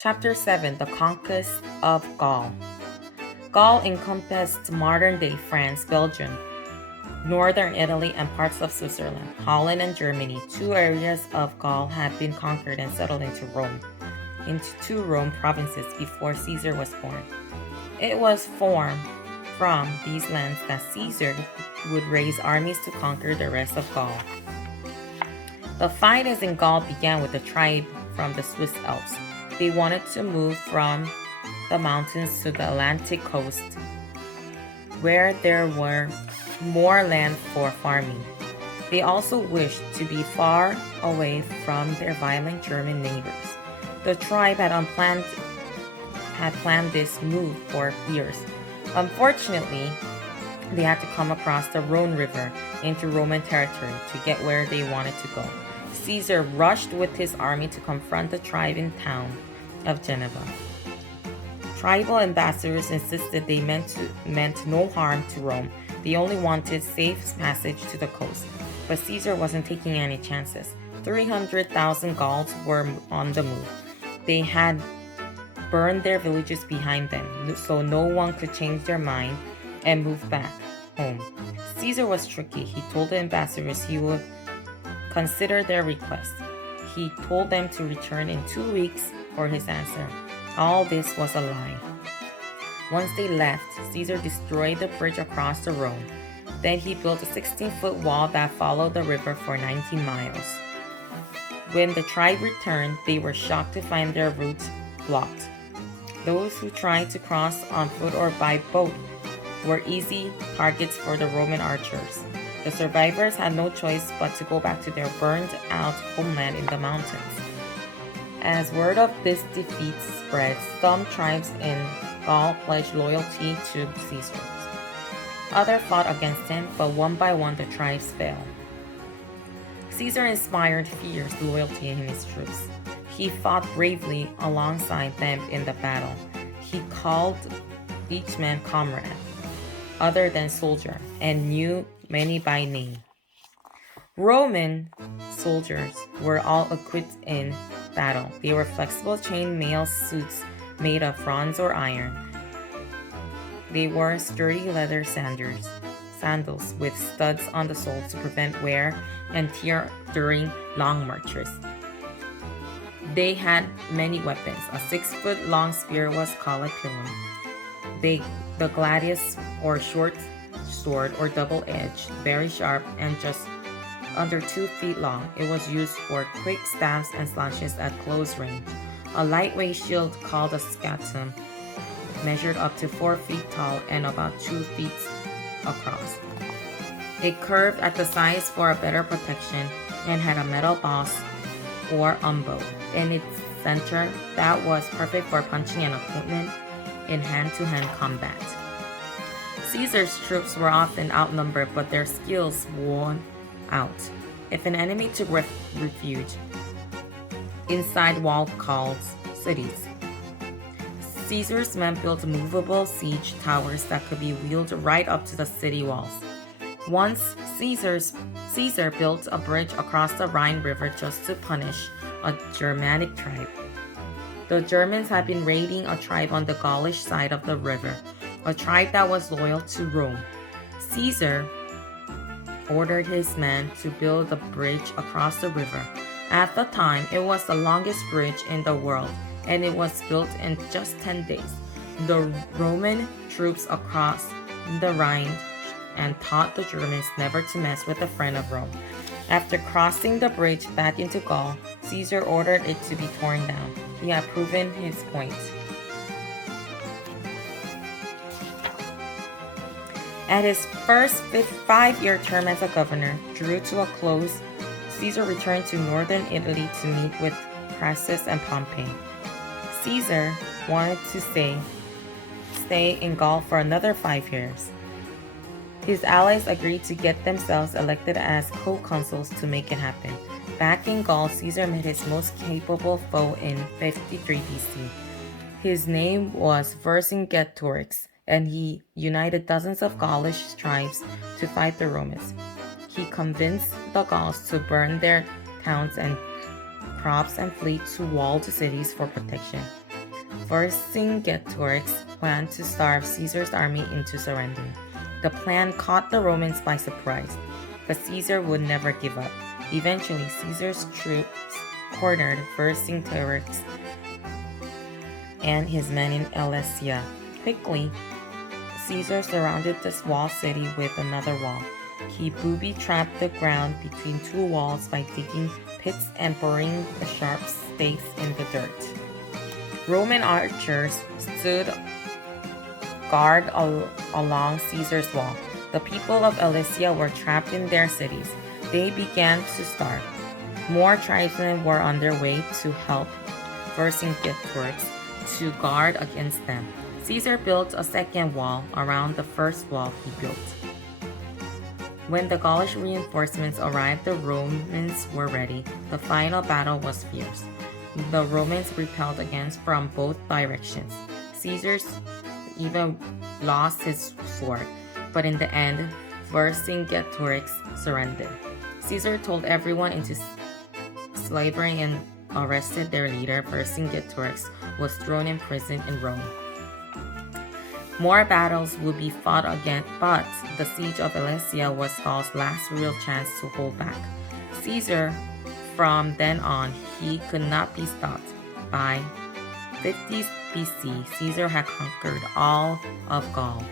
Chapter 7: The Conquest of Gaul. Gaul encompassed modern-day France, Belgium, northern Italy, and parts of Switzerland, Holland, and Germany. Two areas of Gaul had been conquered and settled into two Rome provinces before Caesar was born. It was from these lands that Caesar would raise armies to conquer the rest of Gaul. The fight in Gaul began with a tribe from the Swiss Alps. They wanted to move from the mountains to the Atlantic coast, where there were more land for farming. They also wished to be far away from their violent German neighbors. The tribe had planned this move for years. Unfortunately, they had to come across the Rhone River into Roman territory to get where they wanted to go. Caesar rushed with his army to confront the tribe in town of Geneva. Tribal ambassadors insisted they meant no harm to Rome. They only wanted safe passage to the coast. But Caesar wasn't taking any chances. 300,000 Gauls were on the move. They had burned their villages behind them, so no one could change their mind and move back home. Caesar was tricky. He told the ambassadors he would consider their request. He told them to return in 2 weeks for his answer. All this was a lie. Once they left, Caesar destroyed the bridge across the Rhone. Then he built a 16-foot wall that followed the river for 19 miles. When the tribe returned, they were shocked to find their route blocked. Those who tried to cross on foot or by boat were easy targets for the Roman archers. The survivors had no choice but to go back to their burned-out homeland in the mountains. As word of this defeat spread, some tribes in Gaul pledged loyalty to Caesar. Others fought against him, but one by one the tribes fell. Caesar inspired fierce loyalty in his troops. He fought bravely alongside them in the battle. He called each man comrade, other than soldier, and knew many by name. Roman soldiers were all equipped in battle. They were flexible chain-mail suits made of bronze or iron. They wore sturdy leather sandals with studs on the soles to prevent wear and tear during long marches. They had many weapons. A 6-foot-long spear was called a pilum. The gladius, or short sword, or double-edged, very sharp and just under 2 feet long. It was used for quick stabs and slashes at close range. A lightweight shield called a scatum measured up to 4 feet tall and about 2 feet across. It curved at the sides for a better protection and had a metal boss or umbo in its center that was perfect for punching an opponent in hand-to-hand combat. Caesar's troops were often outnumbered, but their skills won out. If an enemy took refuge inside walled cities, Caesar's men built movable siege towers that could be wheeled right up to the city walls. Once, Caesar built a bridge across the Rhine River just to punish a Germanic tribe. The Germans had been raiding a tribe on the Gaulish side of the river, a tribe that was loyal to Rome. Caesar ordered his men to build a bridge across the river. At the time, it was the longest bridge in the world, and it was built in just 10 days. The Roman troops across the Rhine and taught the Germans never to mess with a friend of Rome. After crossing the bridge back into Gaul, Caesar ordered it to be torn down. He had proven his point. At his first 5-year term as a governor drew to a close, Caesar returned to northern Italy to meet with Crassus and Pompey. Caesar wanted to stay in Gaul for another 5 years. His allies agreed to get themselves elected as co-consuls to make it happen. Back in Gaul, Caesar met his most capable foe in 53 BC. His name was Vercingetorix, and he united dozens of Gaulish tribes to fight the Romans. He convinced the Gauls to burn their towns and crops and flee to walled cities for protection. Vercingetorix planned to starve Caesar's army into surrender. The plan caught the Romans by surprise, but Caesar would never give up. Eventually, Caesar's troops cornered Vercingetorix and his men in Alesia. Quickly, Caesar surrounded this walled city with another wall. He booby-trapped the ground between two walls by digging pits and burying the sharp stakes in the dirt. Roman archers stood guard along Caesar's wall. The people of Alesia were trapped in their cities. They began to starve. More tribesmen were on their way to help Vercingetorix to guard against them. Caesar built a second wall around the first wall he built. When the Gaulish reinforcements arrived, the Romans were ready. The final battle was fierce. The Romans repelled against from both directions. Caesar even lost his sword, but in the end, Vercingetorix surrendered. Caesar told everyone into slavery and arrested their leader. Vercingetorix was thrown in prison in Rome. More battles would be fought again, but the siege of Alesia was Gaul's last real chance to hold back. Caesar, from then on, he could not be stopped. By 50 BC, Caesar had conquered all of Gaul.